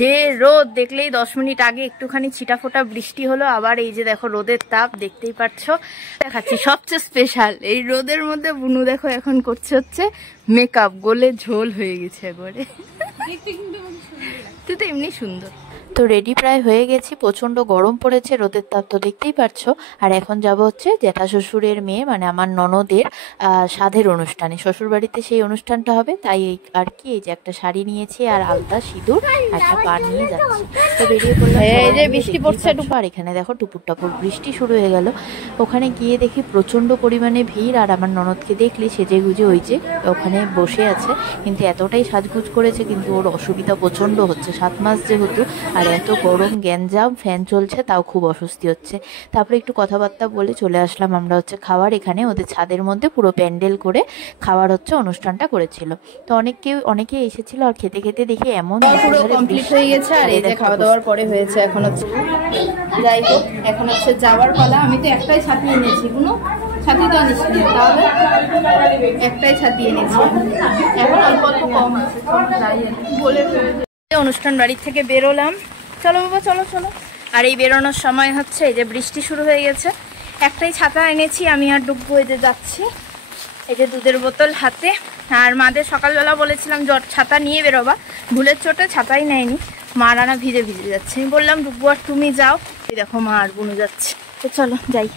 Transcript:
যে রোদ, দেখলেই 10 মিনিট আগে একটুখানি ছিটাফোটা বৃষ্টি হলো, আবার এই যে দেখো রোদের তাপ, দেখতেই পাচ্ছ। দেখাচ্ছি সবচেয়ে স্পেশাল, এই রোদের মধ্যে বুনু দেখো এখন করছে হচ্ছে মেকআপ, গোলে ঝোল হয়ে গেছে একবারে। তুই তো এমনি সুন্দর। তো রেডি প্রায় হয়ে গেছি, প্রচণ্ড গরম পড়েছে, রোদের তাপ তো দেখতেই পারছো। আর এখন যাব হচ্ছে জ্যাঠা শ্বশুরের মেয়ে মানে আমার ননদের সাধের অনুষ্ঠানে, শ্বশুরবাড়িতে সেই অনুষ্ঠানটা হবে, তাই আর কি এই যে একটা শাড়ি নিয়েছি আর আলতা সিঁদুর একটা পান নিয়ে যাচ্ছি। তো বেরিয়ে পড়লাম, এই যে বৃষ্টি পড়ছে টুপু, আর এখানে দেখো টুপুর টাপুর বৃষ্টি শুরু হয়ে গেল। ওখানে গিয়ে দেখি প্রচণ্ড পরিমাণে ভিড়, আর আমার ননদকে দেখলি সেজে গুজে ওই যে ওখানে বসে আছে, কিন্তু এতটাই সাজগুজ করেছে কিন্তু ওর অসুবিধা প্রচণ্ড হচ্ছে, 7 মাস যেহেতু, আর এত গরম গ্যাঞ্জাম, ফ্যান চলছে তাও খুব অস্বস্তি হচ্ছে। তারপরে একটু কথাবার্তা বলে চলে আসলাম আমরা হচ্ছে খাওয়ার এখানে, ওদের ছাদের মধ্যে পুরো প্যান্ডেল করে খাওয়ার হচ্ছে অনুষ্ঠানটা করেছিল। তো অনেকে এসেছিল, আর খেতে খেতে দেখি এমন পুরো কমপ্লিট হয়ে গেছে। আর এই যে খাওয়া দাওয়ার পরে হয়েছে, এখন হচ্ছে যাই হোক এখন হচ্ছে যাওয়ার পালা। আমি তো একটাই ছাতি এনেছি, কোনো ছাতি তো আনিস নি, তাহলে একটাই ছাতি এনেছি, এখন অল্প অল্প কম আছে। বলে অনুষ্ঠান বাড়ির থেকে বেরোলাম, চলো বাবা চলো চলো। আর এই বেরোনোর সময় হচ্ছে এই যে বৃষ্টি শুরু হয়ে গেছে, একটাই ছাতা এনেছি আমি আর ডুববো, এই যে যাচ্ছি, এই যে দুধের বোতল হাতে। আর মাদের সকালবেলা বলেছিলাম ছাতা নিয়ে বেরোবা, ভুলের চোটে ছাতাই নেয়নি, মা রানা ভিজে ভিজে যাচ্ছে। আমি বললাম ডুববো আর তুমি যাও, এই দেখো মা আর বুনু যাচ্ছে, তো চলো যাই।